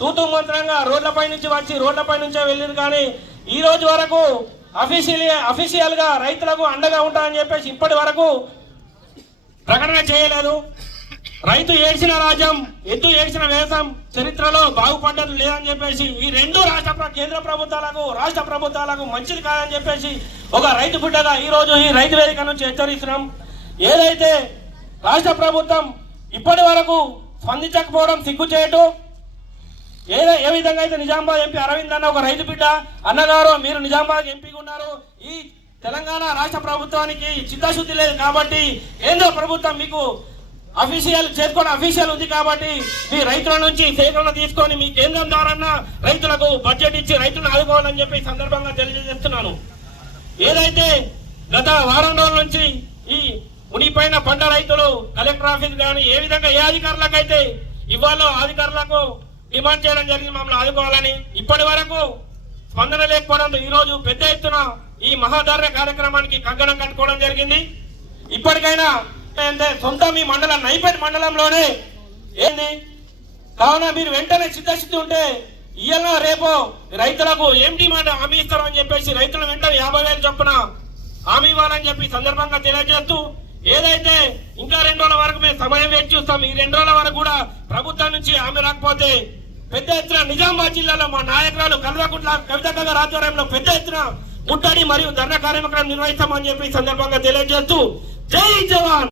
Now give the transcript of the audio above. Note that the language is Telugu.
తూతూ మంత్రంగా రోడ్లపై నుంచి వచ్చి రోడ్లపై నుంచే వెళ్ళింది. కానీ ఈ రోజు వరకు అఫీషియల్ గా రైతులకు అండగా ఉంటామని చెప్పేసి ఇప్పటి వరకు ప్రకటన చేయలేదు. రైతు ఏడ్చిన రాజ్యం, ఎద్దు ఏడ్చిన వ్యవసాయం చరిత్రలో బాగుపడ్డది లేదని చెప్పేసి ఈ రెండు కేంద్ర ప్రభుత్వాలకు రాష్ట్ర ప్రభుత్వాలకు మంచిది కాదని చెప్పేసి ఒక రైతు బిడ్డగా ఈ రోజు ఈ రైతు వేదిక నుంచి హెచ్చరిస్తున్నాం. ఏదైతే రాష్ట్ర ప్రభుత్వం ఇప్పటి వరకు స్పందించకపోవడం సిగ్గుచేటు. ఏ విధంగా అయితే నిజామాబాద్ ఎంపీ అరవింద్ అన్న ఒక రైతు బిడ్డ అన్నగారు, మీరు నిజామాబాద్ ఎంపీగా ఉన్నారు, ఈ తెలంగాణ రాష్ట్ర ప్రభుత్వానికి చిత్తశుద్ధి లేదు కాబట్టి కేంద్ర ప్రభుత్వం మీకు అఫీషియల్ ఉంది కాబట్టి మీ రైతుల నుంచి సేకరణ తీసుకొని మీ కేంద్రం ద్వారా రైతులకు బడ్జెట్ ఇచ్చి రైతులను ఆదుకోవాలని చెప్పి సందర్భంగా తెలియజేస్తున్నాను. ఏదైతే గత వారం రోజుల నుంచి ఈ మునిపైన పంట రైతులు కలెక్టర్ ఆఫీస్ కానీ ఏ విధంగా ఏ అధికారులకైతే ఇవాళ అధికారులకు డిమాండ్ చేయడం జరిగింది మమ్మల్ని ఆదుకోవాలని, ఇప్పటి వరకు స్పందన లేకపోవడంతో ఈ రోజు పెద్ద ఎత్తున ఈ మహాధారణ కార్యక్రమానికి కంకణం కట్టుకోవడం జరిగింది. ఇప్పటికైనా సొంత మీ మండలం నైపేట మండలంలోనే ఏంది కావున మీరు వెంటనే చిత్తశుద్ధి ఉంటే ఇయ్యాల రేపు రైతులకు ఏం డిమాండ్ హామీ ఇస్తారని చెప్పేసి రైతుల వెంటనే 50,000 చొప్పున హామీ ఇవ్వాలని చెప్పి సందర్భంగా తెలియజేస్తూ, ఏదైతే ఇంకా 2 రోజుల వరకు మేము సమయం వేచి చూస్తాం, ఈ 2 రోజుల వరకు కూడా ప్రభుత్వం నుంచి హామీ రాకపోతే పెద్ద ఎత్తున నిజామాబాద్ జిల్లాలో మా నాయకురాలు కల్వకుంట్ల కవితక్క గారి ఆధ్వర్యంలో పెద్ద ఎత్తున ముట్టడి మరియు ధర్నా కార్యక్రమం నిర్వహిస్తామని చెప్పి సందర్భంగా తెలియజేస్తూ జై జవాన్.